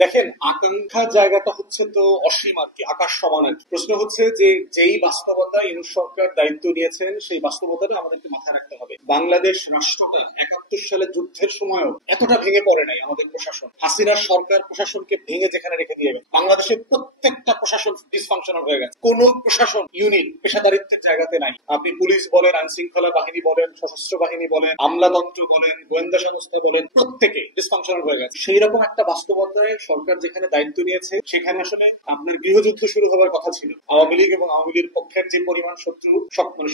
দেখেন, আকাঙ্ক্ষার জায়গাটা হচ্ছে তো অসীম আর কি, আকাশ সমান আর কি। প্রশ্ন হচ্ছে যে যেই বাস্তবতা ইউনূস সরকার দায়িত্ব নিয়েছেন সেই বাস্তবতাটা আমাদেরকে মাথায় রাখতে হবে। বাংলাদেশ রাষ্ট্রটা ৭১ সালে যুদ্ধের সময়ও এতটা ভেঙে পড়ে নাই। আমাদের প্রশাসন, হাসিনার সরকার প্রশাসনকে ভেঙে যেখানে রেখে দিয়ে গেছে, বাংলাদেশের প্রত্যেকটা প্রশাসন ডিসফাংশনাল হয়ে গেছে। কোন প্রশাসন ইউনিট পেশাদারিত্বের জায়গাতে নাই। আপনি পুলিশ বলেন, আইন শৃঙ্খলা বাহিনী বলেন, সশস্ত্র বাহিনী বলেন, আমলাতন্ত্র বলেন, গোয়েন্দা সংস্থা বলেন, প্রত্যেকে ডিসফাংশনাল হয়ে গেছে। সেই রকম একটা বাস্তবতায় সরকার যেখানে দায়িত্ব নিয়েছে সেখানে আসলে আপনার গৃহযুদ্ধ শুরু হওয়ার কথা ছিল। আওয়ামী লীগ এবং আওয়ামী লীগের পক্ষের যে পরিমাণ শত্রু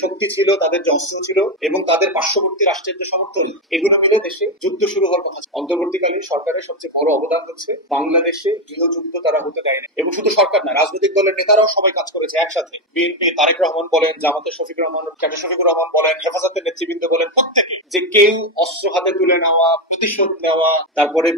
শক্তি ছিল, তাদের যে অস্ত্র ছিল এবং তাদের পার্শ্ববর্তী রাষ্ট্রের যে সমর্থন, এগুলো মিলে দেশে যুদ্ধ শুরু হওয়ার কথা ছিল। অন্তর্বর্তীকালীন সরকারের সবচেয়ে বড় অবদান হচ্ছে বাংলাদেশে গৃহযুদ্ধ তারা হতে দেয় না। এবং শুধু সরকার না, রাজনৈতিক দলের নেতারাও সবাই কাজ করেছে একসাথে। বিএনপি তারেক রহমান বলেন, জামাতের শফিকুর রহমান, ক্যাপ্টেন শফিকুর রহমান বলেন, হেফাজতের নেতৃবৃন্দ বলেন, প্রত্যেকে যে কেউ অস্ত্র হাতে তুলে নেওয়া, প্রতিশোধ নেওয়া, তারপরে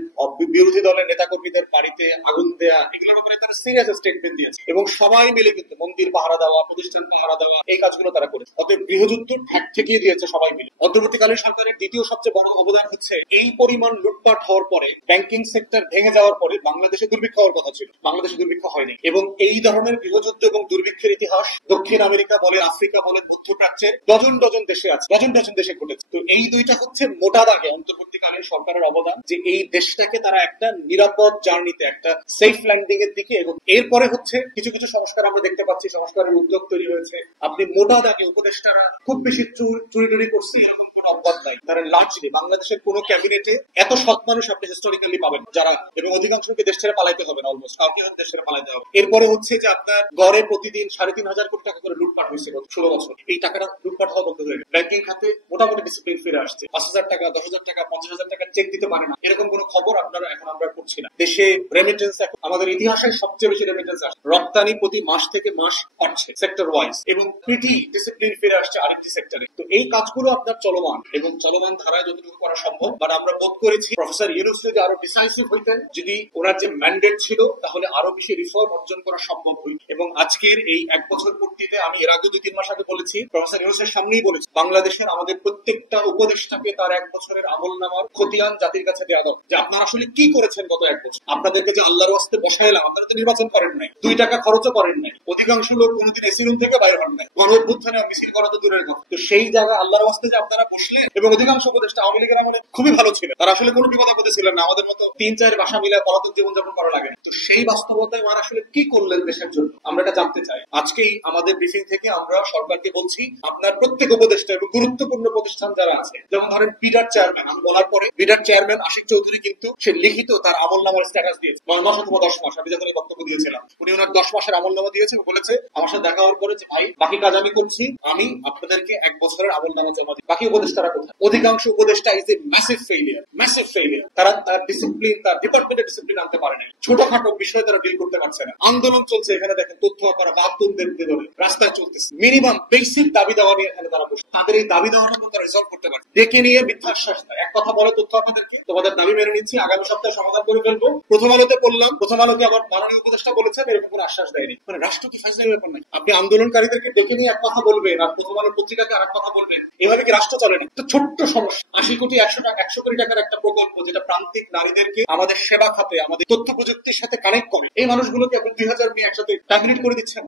বিরোধী দলের নেতাকর্মীদের বাড়িতে আগুন দেয়া, এগুলোর ব্যাপারে তারা সিরিয়াস স্টেটমেন্ট দিয়েছে এবং সবাই মিলে কিন্তু মন্দির পাহারা দেওয়া, প্রতিষ্ঠান পাহারা দেওয়া, এই কাজগুলো তারা করেছে। অতএব গৃহযুদ্ধ ঠেকিয়ে দিয়েছে সবাই মিলে। অন্তর্বর্তীকালীন সরকারের দ্বিতীয় সবচেয়ে বড় অবদান হচ্ছে এই পরিমাণ লুটপাট হওয়ার পরে, ব্যাংকিং সেক্টর ভেঙে যাওয়ার পরে বাংলাদেশে দুর্ভিক্ষ হওয়ার কথা ছিল, বাংলাদেশে দুর্ভিক্ষ হয়নি। এবং এই ধরনের গৃহযুদ্ধ এবং দুর্ভিক্ষের ইতিহাস দক্ষিণ আমেরিকা বলে, আফ্রিকা বলে, মধ্যপ্রাচ্যের ডজন ডজন দেশে আছে, ডজন ডজন দেশে ঘটেছে। তো এই দুইটা হচ্ছে মোটা দাগে অন্তর্বর্তীকালীন সরকারের অবদান, যে এই দেশটাকে তারা একটা নিরাপদ জার্নিতে, একটা সেফ ল্যান্ডিং এর দিকে। এবং এরপরে হচ্ছে কিছু কিছু সংস্কার আমরা দেখতে পাচ্ছি, সংস্কারের উদ্যোগ তৈরি হয়েছে। আপনি মোটা দাগে উপদেষ্টারা খুব বেশি চুরি টুরি করছে এরকম কোন অপবাদ নাই। তারা লার্জলি বাংলাদেশের কোন ক্যাবিনেটে এত সৎ মানুষ আপনি হিস্টোরিক্যালি পাবেন যারা, এবং অধিকাংশকে দেশ ছেড়ে পালাইতে হবে না, অলমোস্ট কাউকে দেশ ছেড়ে পালাইতে হবে। এরপরে হচ্ছে যে আপনার গড়ে প্রতিদিন ৩,৫০০ কোটি টাকা করে লুটপাট হয়েছে গত ১৬ বছর। এই টাকাটা লুটপাট হওয়া বন্ধ হয়ে গেছে। ব্যাংকিং খাতে মোটামুটি ডিসিপ্লিন ফিরে আসছে। ৫,০০০ টাকা, ১০,০০০ টাকা, ৫০,০০০ টাকা চেক দিতে পারে না, এরকম কোন খবর আপনারা এখন আমরা করছি না। দেশে রেমিটেন্স আমাদের ইতিহাসের সবচেয়ে বেশি রেমিটেন্স আসছে। রপ্তানি প্রতি মাস থেকে মাস বাড়ছে সেক্টর ওয়াইজ, এবং প্রিটি ডিসিপ্লিন ফিরে আসছে আরেকটি সেক্টরে। তো এই কাজগুলো আপনার চলমান এবং চলমান ধারায় যতটুকু করা সম্ভব। বাট আমরা বোধ করেছি প্রফেসর ইউনূস যদি আরো ডিসাইসিভ হইতেন, যদি ওনার যে ম্যান্ডেট ছিল, তাহলে আরো বেশি রিফর্ম অর্জন করা সম্ভব হইত। এবং আজকের এই ১ বছর পূর্তিতে আমি এর আগে ২-৩ মাস আগে বলেছি, প্রফেসর ইউনূসের সামনেই বলেছি, বাংলাদেশের আমাদের প্রত্যেকটা উপদেষ্টাকে তার ১ বছরের আমলনামার খতিয়ান জাতির কাছে দেওয়া দাও, যে আপনারা আসলে কি করেছেন গত 1 বছর। আপনাদেরকে যে আল্লাহর ওয়াস্তে বসাইলাম, আপনারা তো নির্বাচন করেন নাই, ২ টাকা খরচও করেন নাই, অধিকাংশ লোক কোনোদিন এসি রুম থেকে বাইরে হন নাই, গণ অভ্যুত্থানে মিছিল করা তো দূরের কথা। তো সেই জায়গায় আল্লাহর ওয়াস্তে যে আপনারা বসলেন, এবং অধিকাংশ উপদেষ্টা আওয়ামী লীগের আমলে খুবই ভালো ছিলেন, তারা আসলে কোনো বিপদ আপদে ছিলেন না, আমাদের মতো ৩-৪ বাসা মিলে পলাতক জীবনযাপন করা লাগে না। তো সেই বাস্তবতায় ওরা আসলে কি করলেন দেশের জন্য, আমরা এটা জানতে চাই। আজকেই আমাদের ব্রিফিং থেকে আমরা সরকারকে বলছি, আপনার প্রত্যেক উপদেষ্টা এবং গুরুত্বপূর্ণ প্রতিষ্ঠান যারা আছে, যেমন ধরেন বিডার চেয়ারম্যান, আমি বলার পরে বিডার চেয়ারম্যান আশিক চৌধুরী কিন্তু সে লিখিত তার আমলনামার স্ট্যাটাস দিয়েছে ৯ মাস অথবা ১০ মাস। আমি যখন বক্তব্য দিয়েছিলাম, উনি ওনার 10 মাসের আমলনামা দিয়েছে, বলেছে আমার সাথে দেখা হওয়ার পরে যে ভাই বাকি কাজ আমি করছি, আমি আপনাদেরকে ১ বছরের আমলনামা জমা দিই। বাকি উপদেষ্টারা কোথায়? অধিকাংশ উপদেষ্টা ইজ এ ম্যাসিভ ফেইলিয়ার। তারা তার ডিসিপ্লিন, তার ডিপার্টমেন্টের ডিসিপ্লিন আনতে পারেনি। ছোটখাটো বিষয়ে তারা ডিল করতে পারছে না। আন্দোলন চলছে, এখানে দেখেন তথ্য অপারা ৭২ ধরে রাস্তায় চলতেছে। মিনিমাম বেসিক দাবি দেওয়া নিয়ে এখানে তারা বসে, তাদের এই দাবি দেওয়ার মতো তারা রিজলভ করতে পারে। ডেকে নিয়ে মিথ্যাশ্বাস দেয়, এক কথা বলে তথ্য আপনাদেরকে, তোমাদের দাবি মেনে নিচ্ছি, আগামী সপ্তাহে সমাধান করে ফেলবো। প্রথম আলোতে বললাম, প্রথম আলোকে আবার মাননীয় উপদেষ্টা বলেছেন, এরকম কোনো আশ্বাস দেয়নি। মানে রাষ্ট্র কি ফাজলামি ব্যাপার নাই? আপনি আন্দোলনকারীদেরকে ডেকে নিয়ে এক কথা বলবেন আর প্রথম আলো পত্রিকাকে আর এক কথা বলবেন, এভাবে কি রাষ্ট্র চলে না? তো ছোট্ট সমস্যা, ৮০ কোটি ১০০ কোটি টাকার একটা প্রকল্প, যেটা প্রান্তিক নারীদেরকে আমাদের সেবা খাতে, আমাদের তথ্য প্রযুক্তির সাথে কানেক্ট করে, এই মানুষগুলোকে আপনি ২০০০ নিয়ে একসাথে টার্মিনেট করে দিচ্ছেন।